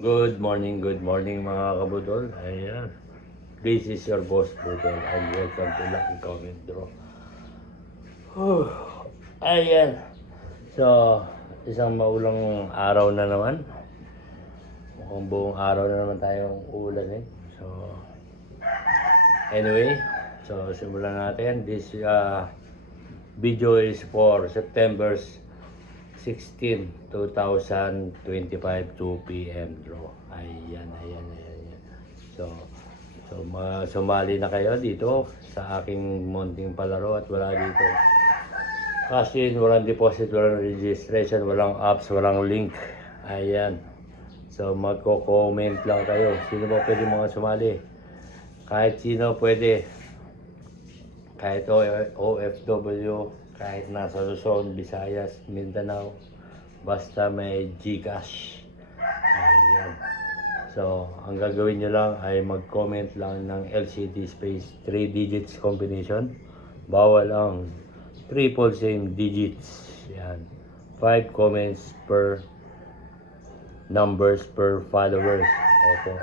Good morning mga kabudol. Ayan. This is your boss Budol and welcome to Lucky Comment Draw. Ayan. So, isang maulang araw na naman. Mukhang buong araw na naman tayong ulan eh. So, anyway. So, simulan natin. This video is for September 16, 2025, 2 p.m. draw. Ayan. So sumali na kayo dito sa aking munting palaro at wala dito cash in, walang deposit, walang registration, walang apps, walang link. Ayan. So magko-comment lang kayo. Sino ba pwede mga sumali? Kahit sino pwede. Kahit OFW, kahit nasa Luzon, Visayas, Mindanao, basta may GCash. Ayan. So, ang gagawin nyo lang ay mag-comment lang ng LCD space 3 digits combination. Bawal ang triple same digits. Yan. 5 comments per numbers per followers. Opo.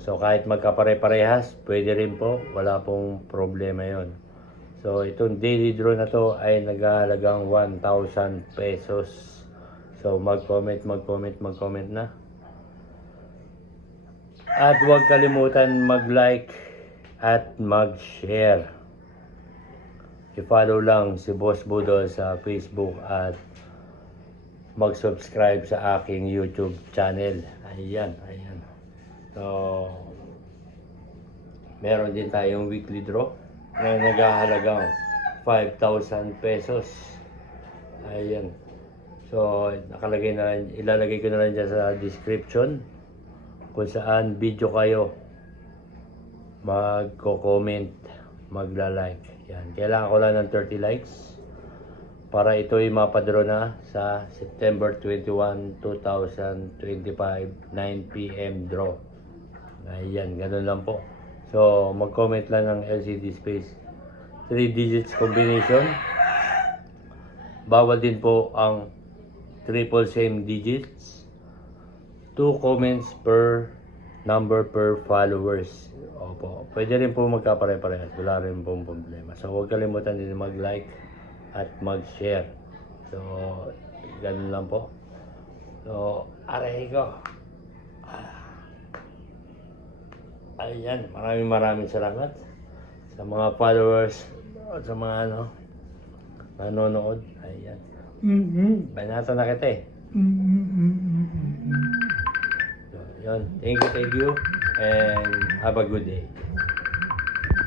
So, kahit magkapare-parehas, pwede rin po. Wala pong problema yon. So, itong daily draw na to ay nag-aalagang 1,000 pesos. So, mag-comment na. At huwag kalimutan mag-like at mag-share. I-follow lang si Boss Budol sa Facebook at mag-subscribe sa aking YouTube channel. Ayan. So, meron din tayong weekly draw na naghahalagang 5,000 pesos. Ayan. So, ilalagay ko na lang dyan sa description kung saan video kayo magko-comment, magla-like. Yan. Kailangan ko lang ng 30 likes para ito'y mapadro na sa September 21, 2025, 9 p.m. draw. Ayan, ganun lang po. So, mag-comment lang ng LCD space 3 digits combination. Bawal din po ang triple same digits. 2 comments per number per followers. Opo. Pwede rin po magkapare-parehas. Wala rin pong problema. So, huwag kalimutan din mag-like at mag-share. So, ganun lang po. So, aray ko. Ayan, maraming salamat sa mga followers at sa mga nanonood. Ayan. Banata na kita eh. So, yun. Thank you and have a good day.